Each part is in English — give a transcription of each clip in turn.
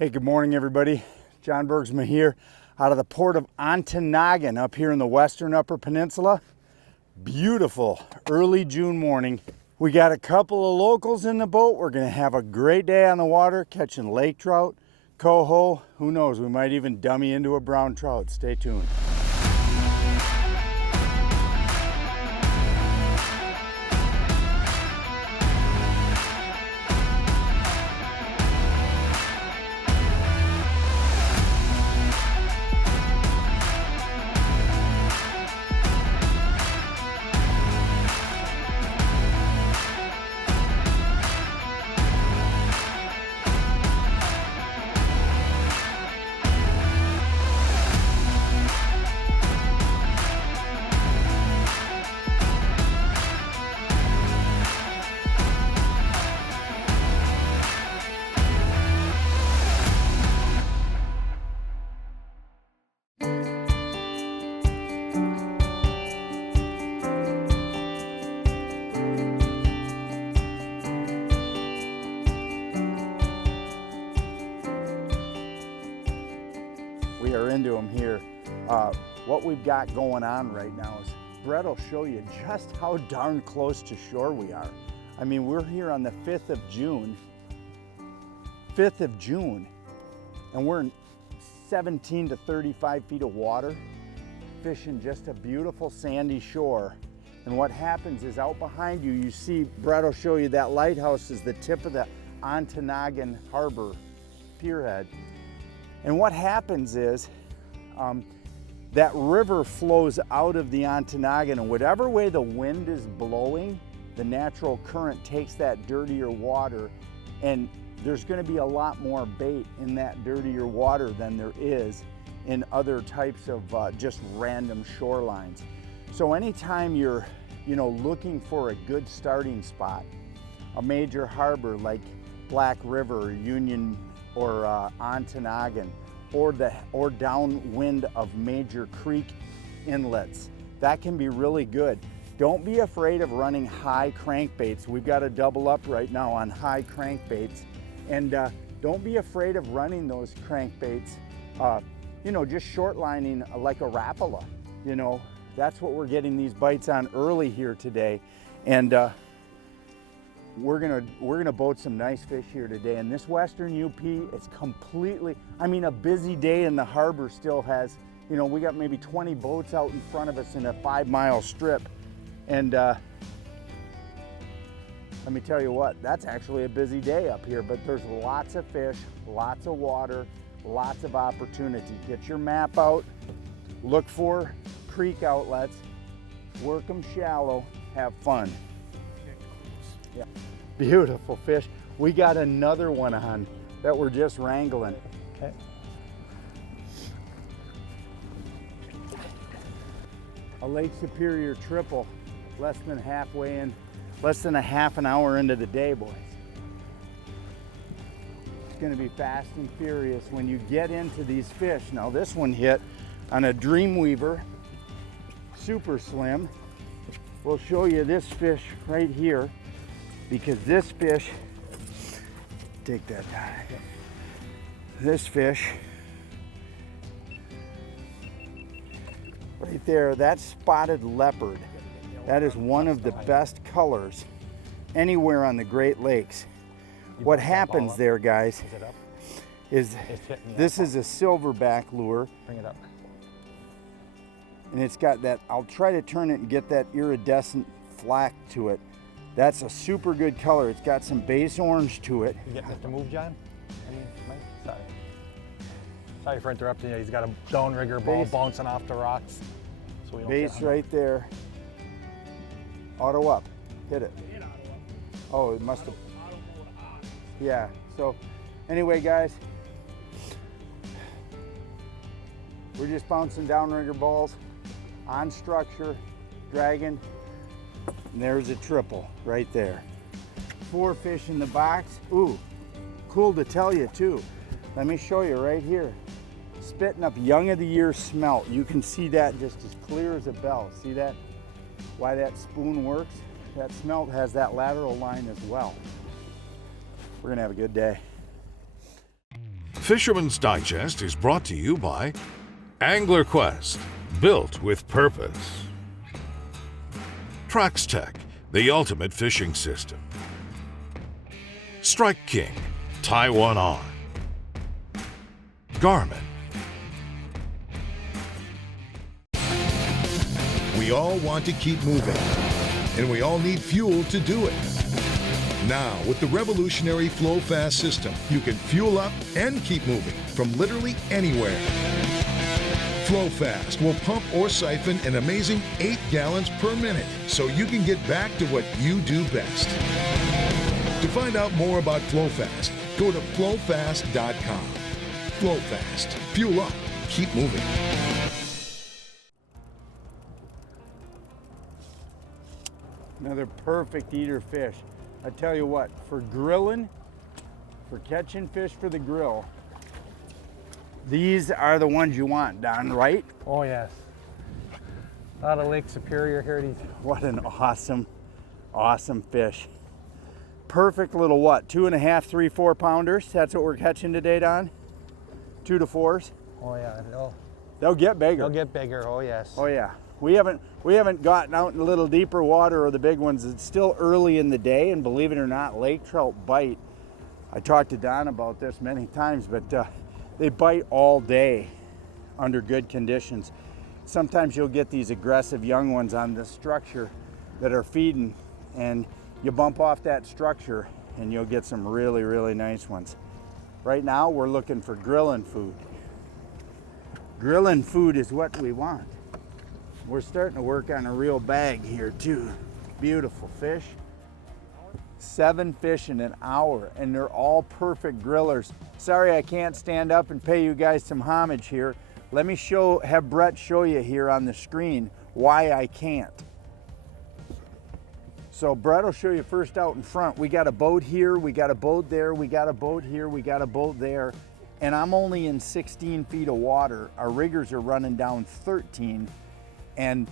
Hey, good morning everybody. John Bergsma here out of the port of Ontonagon up here in the western Upper Peninsula. Beautiful early June morning. We got a couple of locals in the boat. We're gonna have a great day on the water catching lake trout, coho, who knows, we might even dummy into a brown trout. Stay tuned. We are into them here. What we've got going on right now is Brett will show you just how darn close to shore we are. I mean, we're here on the 5th of June, and we're in 17 to 35 feet of water, fishing just a beautiful sandy shore. And what happens is out behind you, you see, Brett will show you that lighthouse is the tip of the Ontonagon Harbor pierhead. And what happens is that river flows out of the Ontonagon, and whatever way the wind is blowing, the natural current takes that dirtier water, and there's going to be a lot more bait in that dirtier water than there is in other types of just random shorelines. So anytime you're looking for a good starting spot, a major harbor like Black River or Union or Ontonagon, or downwind of major creek inlets, that can be really good. Don't be afraid of running high crankbaits. We've got a double up right now on high crankbaits, and don't be afraid of running those crankbaits. Just short lining like a Rapala. That's what we're getting these bites on early here today, and we're gonna boat some nice fish here today. And this western UP, it's completely, a busy day in the harbor still has, we got maybe 20 boats out in front of us in a 5-mile strip. And let me tell you what, that's actually a busy day up here, but there's lots of fish, lots of water, lots of opportunity. Get your map out, look for creek outlets, work them shallow, have fun. Yeah. Beautiful fish. We got another one on that we're just wrangling. Okay. A Lake Superior triple, less than halfway in, less than a half an hour into the day, boys. It's gonna be fast and furious when you get into these fish. Now this one hit on a Dreamweaver, super slim. We'll show you this fish right here, because this fish, take that down. This fish, right there, that's spotted leopard. That is one of the best colors anywhere on the Great Lakes. What happens there, guys, is this is a silverback lure. Bring it up. And it's got that, I'll try to turn it and get that iridescent flack to it. That's a super good color. It's got some base orange to it. You getting it to move, John? Sorry. Sorry for interrupting you. He's got a downrigger ball bouncing off the rocks. So we don't base right there. Auto up. Hit it. Oh, it must have. Yeah. So anyway, guys, we're just bouncing downrigger balls on structure, dragging. And there's a triple right there. 4 fish in the box. Ooh, cool to tell you too. Let me show you right here. Spitting up young of the year smelt. You can see that just as clear as a bell. See that? Why that spoon works? That smelt has that lateral line as well. We're gonna have a good day. Fisherman's Digest is brought to you by Angler Quest, built with purpose. Trax, the ultimate fishing system. Strike King, tie one on. Garmin. We all want to keep moving, and we all need fuel to do it. Now, with the revolutionary FlowFast system, you can fuel up and keep moving from literally anywhere. FlowFast will pump or siphon an amazing 8 gallons per minute, so you can get back to what you do best. To find out more about FlowFast, go to flowfast.com. FlowFast. Fuel up. Keep moving. Another perfect eater fish. I tell you what, for grilling, for catching fish for the grill, these are the ones you want, Don, right? Oh yes. Out of Lake Superior here. What an awesome, awesome fish. Perfect little what, 2.5, 3, 4 pounders. That's what we're catching today, Don? 2 to 4s. Oh yeah, They'll get bigger. they'll get bigger. Oh yes. Oh yeah. We haven't gotten out in a little deeper water or the big ones. It's still early in the day, and believe it or not, lake trout bite. I talked to Don about this many times, but they bite all day under good conditions. Sometimes you'll get these aggressive young ones on the structure that are feeding, and you bump off that structure and you'll get some really, really nice ones. Right now we're looking for grilling food. Grilling food is what we want. We're starting to work on a real bag here too. Beautiful fish. 7 fish in an hour, and they're all perfect grillers. Sorry I can't stand up and pay you guys some homage here. Let me have Brett show you here on the screen why I can't. So Brett will show you first out in front. We got a boat here, we got a boat there, we got a boat here, we got a boat there, and I'm only in 16 feet of water. Our riggers are running down 13, and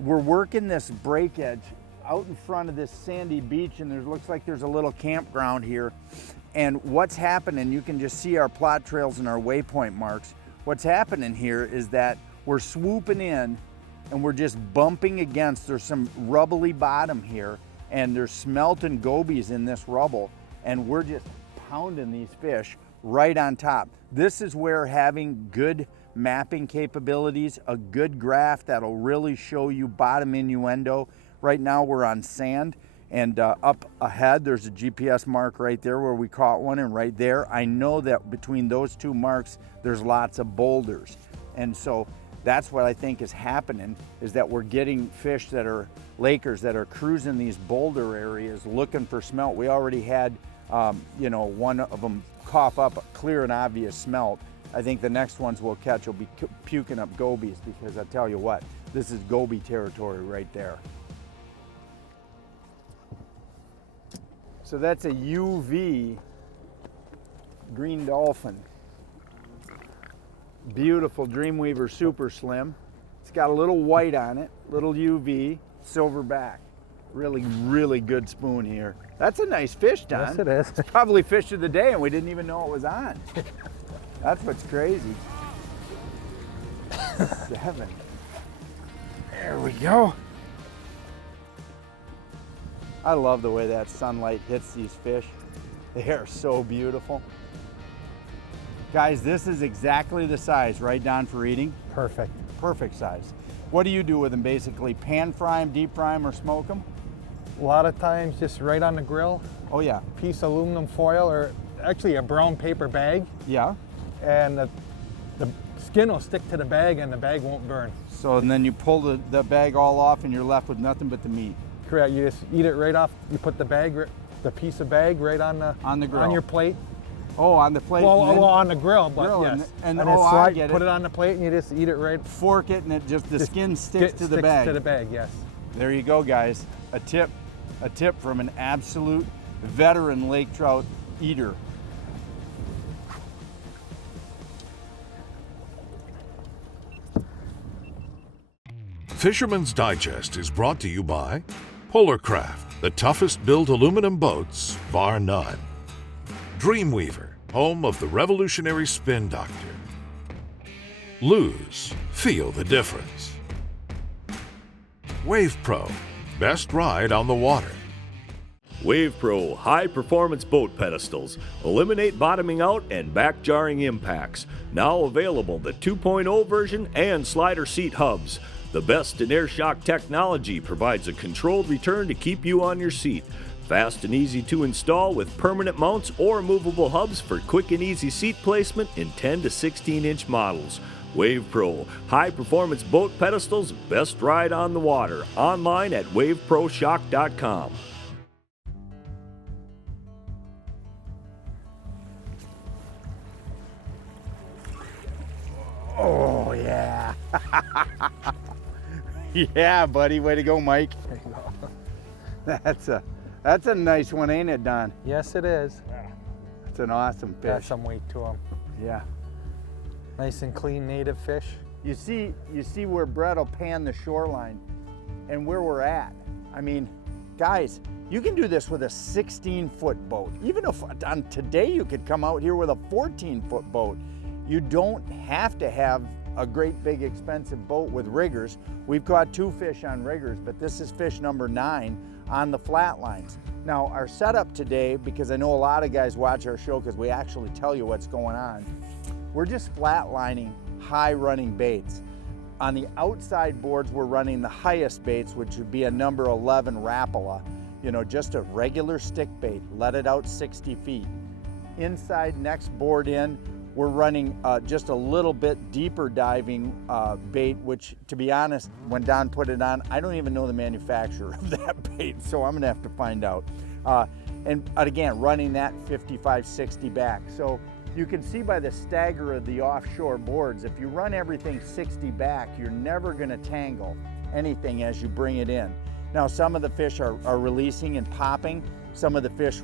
we're working this break edge out in front of this sandy beach, and there looks like there's a little campground here. And what's happening, you can just see our plot trails and our waypoint marks. What's happening here is that we're swooping in and we're just bumping against, there's some rubbly bottom here, and there's smelt and gobies in this rubble, and we're just pounding these fish right on top. This is where having good mapping capabilities, a good graph that'll really show you bottom innuendo. Right now we're on sand, and up ahead there's a GPS mark right there where we caught one, and right there I know that between those 2 marks there's lots of boulders. And so that's what I think is happening, is that we're getting fish that are lakers that are cruising these boulder areas looking for smelt. We already had one of them cough up a clear and obvious smelt. I think the next ones we'll catch will be puking up gobies, because I tell you what, this is goby territory right there. So that's a UV green dolphin. Beautiful Dreamweaver Super Slim. It's got a little white on it, little UV, silver back. Really, really good spoon here. That's a nice fish, Don. Yes, it is. It's probably fish of the day, and we didn't even know it was on. That's what's crazy. 7. There we go. I love the way that sunlight hits these fish. They are so beautiful. Guys, this is exactly the size, right, Don, for eating? Perfect. Perfect size. What do you do with them, basically? Pan fry them, deep fry them, or smoke them? A lot of times just right on the grill. Oh yeah. Piece of aluminum foil, or actually a brown paper bag. Yeah. And the skin will stick to the bag and the bag won't burn. So and then you pull the bag all off and you're left with nothing but the meat. Correct. You just eat it right off. You put the piece of bag right on the grill. on your plate. Oh, on the plate. Well, on the grill, but grill, yes. And it's I get put it. it on the plate and you just eat it right. Fork it and the skin sticks to the bag. To the bag, yes. There you go, guys. A tip from an absolute veteran lake trout eater. Fisherman's Digest is brought to you by Kraft, the toughest built aluminum boats, bar none. Dreamweaver, home of the revolutionary Spin Doctor. Lose, feel the difference. Wave Pro, best ride on the water. Wave Pro high-performance boat pedestals eliminate bottoming out and back-jarring impacts. Now available the 2.0 version and slider seat hubs. The best in air shock technology provides a controlled return to keep you on your seat. Fast and easy to install with permanent mounts or movable hubs for quick and easy seat placement in 10 to 16-inch models. Wave Pro high-performance boat pedestals, best ride on the water. Online at waveproshock.com. Oh, yeah. Yeah, buddy. Way to go, Mike. There you go. That's a nice one, ain't it, Don? Yes, it is. It's an awesome Got fish. some weight to them. Yeah. Nice and clean native fish. You see where Brett will pan the shoreline and where we're at. I mean, guys, you can do this with a 16-foot boat. Even if on today you could come out here with a 14-foot boat. You don't have to have a great big expensive boat with riggers. We've caught 2 fish on riggers, but this is fish number 9 on the flatlines. Now our setup today, because I know a lot of guys watch our show because we actually tell you what's going on, we're just flatlining high running baits. On the outside boards, we're running the highest baits, which would be a number 11 Rapala, just a regular stick bait, let it out 60 feet. Inside, next board in, we're running just a little bit deeper diving bait, which, to be honest, when Don put it on, I don't even know the manufacturer of that bait, so I'm gonna have to find out. And again, running that 55, 60 back. So you can see by the stagger of the offshore boards, if you run everything 60 back, you're never gonna tangle anything as you bring it in. Now, some of the fish are releasing and popping. Some of the fish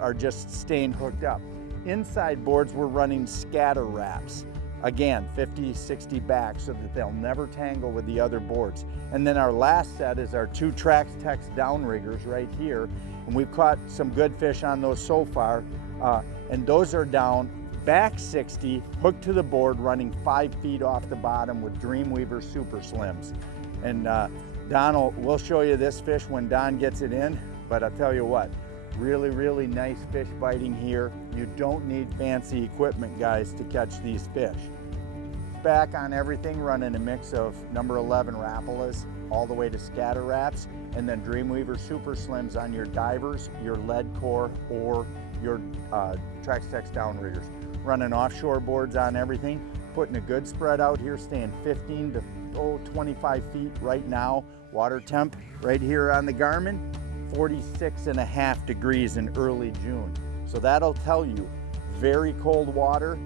are just staying hooked up. Inside boards, we're running scatter wraps. Again, 50, 60 back so that they'll never tangle with the other boards. And then our last set is our 2 Trax-Tex downriggers right here. And we've caught some good fish on those so far. And those are down back 60, hooked to the board, running 5 feet off the bottom with Dreamweaver Super Slims. And Don we'll show you this fish when Don gets it in, but I'll tell you what, really, really nice fish biting here. You don't need fancy equipment, guys, to catch these fish. Back on everything, running a mix of number 11 Rapalas all the way to scatter wraps, and then Dreamweaver Super Slims on your divers, your lead core, or your Trax-Tex downriggers. Running offshore boards on everything, putting a good spread out here, staying 15 to 25 feet right now. Water temp right here on the Garmin, 46.5 degrees in early June. So that'll tell you very cold water,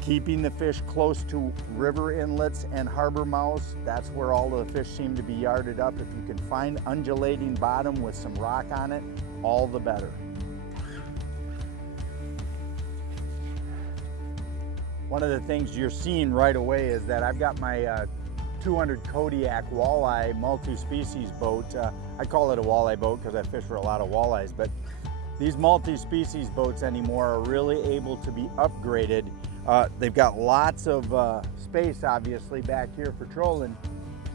keeping the fish close to river inlets and harbor mouths. That's where all of the fish seem to be yarded up. If you can find undulating bottom with some rock on it, all the better. One of the things you're seeing right away is that I've got my 200 Kodiak walleye multi-species boat. I call it a walleye boat because I fish for a lot of walleyes, but these multi-species boats anymore are really able to be upgraded. They've got lots of space, obviously, back here for trolling,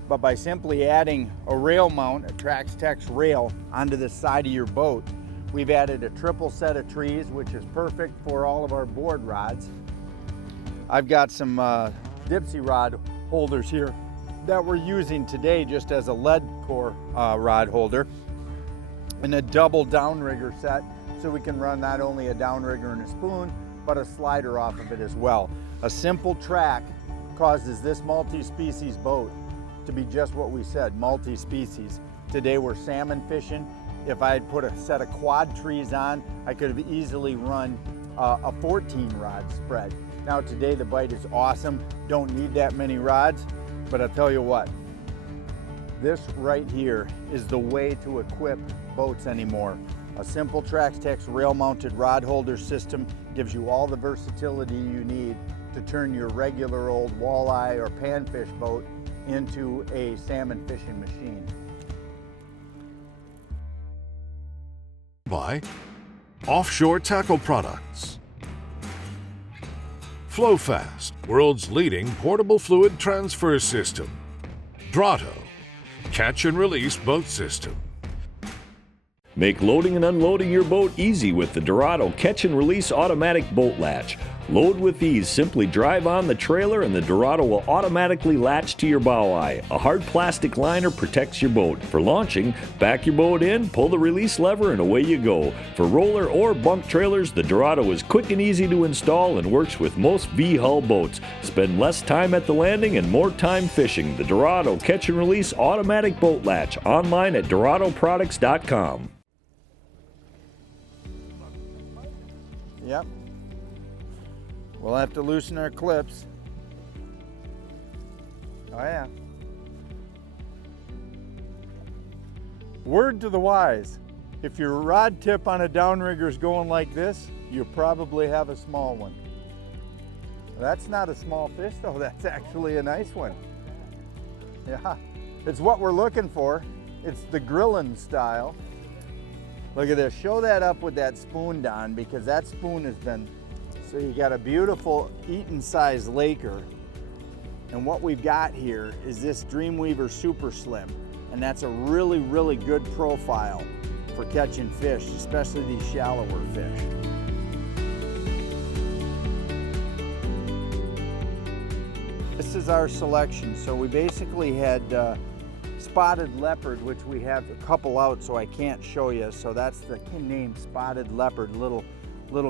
but by simply adding a rail mount, a Trax-Tex rail, onto the side of your boat, we've added a triple set of trees, which is perfect for all of our board rods. I've got some Dipsy rod holders here that we're using today just as a lead core rod holder, and a double downrigger set, so we can run not only a downrigger and a spoon, but a slider off of it as well. A simple track causes this multi-species boat to be just what we said, multi-species. Today we're salmon fishing. If I had put a set of quad trees on, I could have easily run a 14 rod spread. Now today the bite is awesome, don't need that many rods, but I'll tell you what, this right here is the way to equip boats anymore. A simple Trax-Tex rail-mounted rod holder system gives you all the versatility you need to turn your regular old walleye or panfish boat into a salmon fishing machine. By Offshore Tackle Products. FlowFast, world's leading portable fluid transfer system. Dorado, catch and release boat system. Make loading and unloading your boat easy with the Dorado Catch and Release Automatic Boat Latch. Load with ease. Simply drive on the trailer and the Dorado will automatically latch to your bow eye. A hard plastic liner protects your boat. For launching, back your boat in, pull the release lever, and away you go. For roller or bunk trailers, the Dorado is quick and easy to install and works with most V-hull boats. Spend less time at the landing and more time fishing. The Dorado Catch and Release Automatic Boat Latch. Online at DoradoProducts.com. Yep. We'll have to loosen our clips. Oh yeah. Word to the wise, if your rod tip on a downrigger is going like this, you probably have a small one. That's not a small fish though, that's actually a nice one. Yeah, it's what we're looking for. It's the grilling style. Look at this, show that up with that spoon, Don, because that spoon has been, so you got a beautiful Eaton size Laker. And what we've got here is this Dreamweaver Super Slim. And that's a really, really good profile for catching fish, especially these shallower fish. This is our selection. So we basically had spotted leopard, which we have a couple out, so I can't show you. So that's the name, spotted leopard, little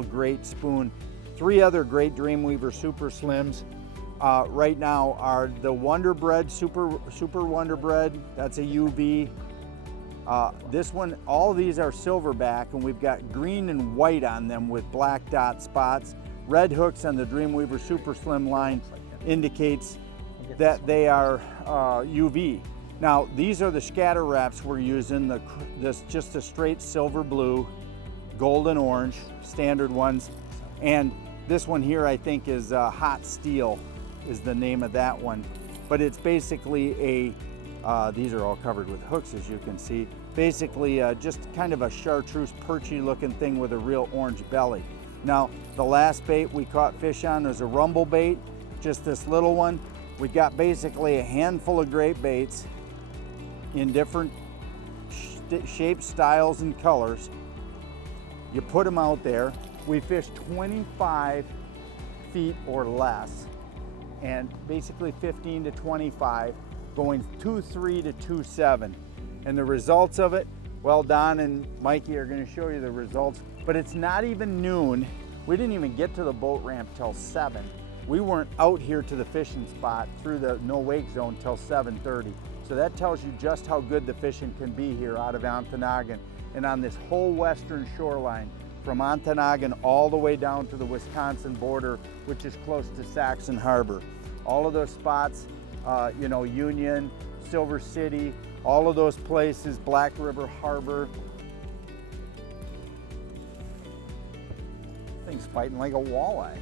great spoon. 3 other great Dreamweaver Super Slims right now are the Wonder Bread, Super Wonder Bread. That's a UV. This one, all of these are silverback, and we've got green and white on them with black dot spots. Red hooks on the Dreamweaver Super Slim line indicates that they are UV. Now, these are the scatter wraps we're using, this just a straight silver blue, golden orange, standard ones. And this one here, I think, is Hot Steel, is the name of that one. But it's basically these are all covered with hooks, as you can see. Basically, just kind of a chartreuse perchy looking thing with a real orange belly. Now, the last bait we caught fish on was a rumble bait, just this little one. We got basically a handful of great baits in different shapes, styles, and colors. You put them out there. We fished 25 feet or less, and basically 15 to 25, going 2.3 to 2.7. And the results of it, well, Don and Mikey are going to show you the results, but it's not even noon. We didn't even get to the boat ramp till 7. We weren't out here to the fishing spot through the no wake zone till 7:30. So that tells you just how good the fishing can be here out of Ontonagon and on this whole western shoreline, from Ontonagon all the way down to the Wisconsin border, which is close to Saxon Harbor. All of those spots, Union, Silver City, all of those places, Black River Harbor. Thing's fighting like a walleye.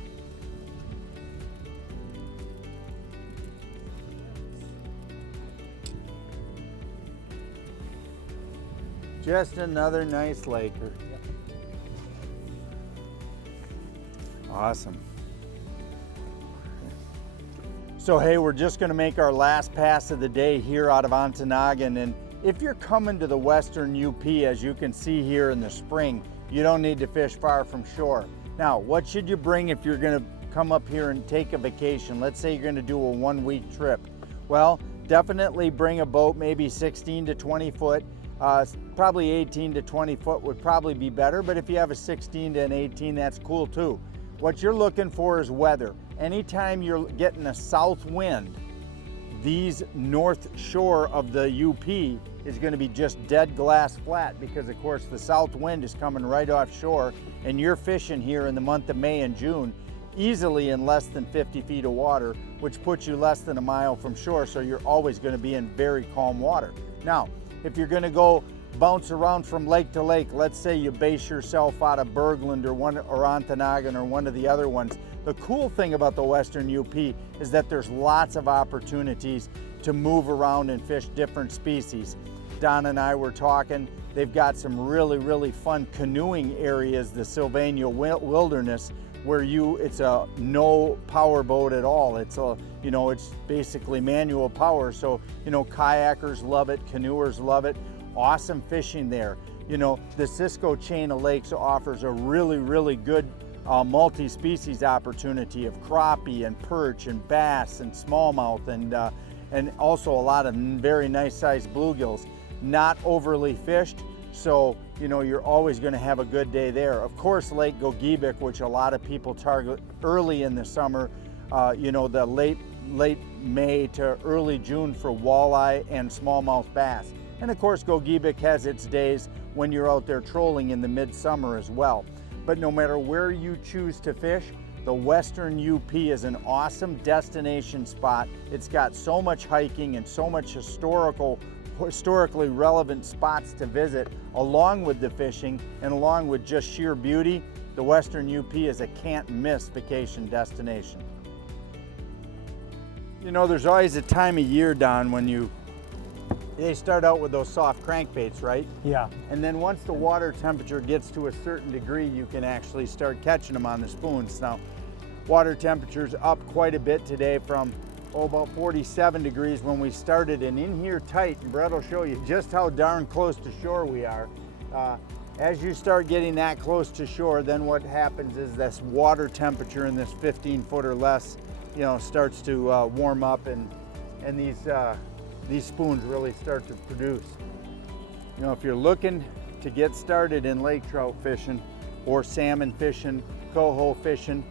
Just another nice Laker. Awesome. So hey, we're just gonna make our last pass of the day here out of Ontonagon. And if you're coming to the western UP, as you can see here in the spring, you don't need to fish far from shore. Now, what should you bring if you're gonna come up here and take a vacation? Let's say you're gonna do a 1-week trip. Well, definitely bring a boat, maybe 16 to 20 foot. Probably 18 to 20 foot would probably be better, but if you have a 16 to an 18, that's cool too. What you're looking for is weather. Anytime you're getting a south wind, these north shore of the UP is going to be just dead glass flat, because of course the south wind is coming right offshore, and you're fishing here in the month of May and June easily in less than 50 feet of water, which puts you less than a mile from shore, so you're always going to be in very calm water. Now, if you're going to go bounce around from lake to lake, let's say you base yourself out of Bergland or Ontonagon or one of the other ones, the cool thing about the western UP is that there's lots of opportunities to move around and fish different species. Don and I were talking, they've got some really, really fun canoeing areas, the Sylvania Wilderness, where it's a no power boat at all. It's it's basically manual power. So, kayakers love it, canoers love it. Awesome fishing there. The Cisco chain of lakes offers a really, really good multi-species opportunity of crappie and perch and bass and smallmouth and also a lot of very nice sized bluegills. Not overly fished, so you're always going to have a good day there. Of course, Lake Gogebic, which a lot of people target early in the summer, the late May to early June for walleye and smallmouth bass. And of course, Gogebic has its days when you're out there trolling in the midsummer as well. But no matter where you choose to fish, the Western UP is an awesome destination spot. It's got so much hiking and so much historically relevant spots to visit, along with the fishing and along with just sheer beauty. The Western UP is a can't miss vacation destination. There's always a time of year, Don, when they start out with those soft crankbaits, right? Yeah. And then once the water temperature gets to a certain degree, you can actually start catching them on the spoons. Now, water temperature's up quite a bit today from about 47 degrees when we started, and in here tight, and Brett will show you just how darn close to shore we are. As you start getting that close to shore, then what happens is this water temperature in this 15 foot or less, starts to warm up, and these spoons really start to produce. If you're looking to get started in lake trout fishing or salmon fishing, coho fishing,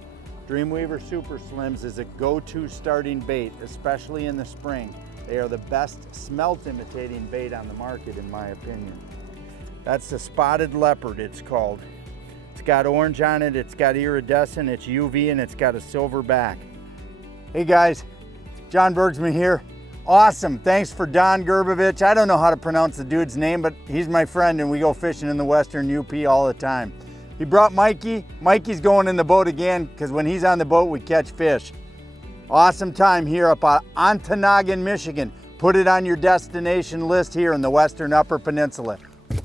Dreamweaver Super Slims is a go-to starting bait, especially in the spring. They are the best smelt imitating bait on the market, in my opinion. That's the spotted leopard, it's called. It's got orange on it, it's got iridescent, it's UV, and it's got a silver back. Hey guys, John Bergsma here. Awesome, thanks for Don Gerbovich. I don't know how to pronounce the dude's name, but he's my friend and we go fishing in the Western UP all the time. He brought Mikey. Mikey's going in the boat again because when he's on the boat, we catch fish. Awesome time here up on Ontonagon, Michigan. Put it on your destination list here in the Western Upper Peninsula.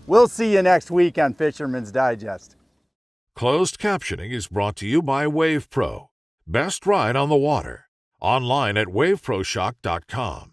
We'll see you next week on Fisherman's Digest. Closed captioning is brought to you by WavePro. Best ride on the water. Online at waveproshock.com.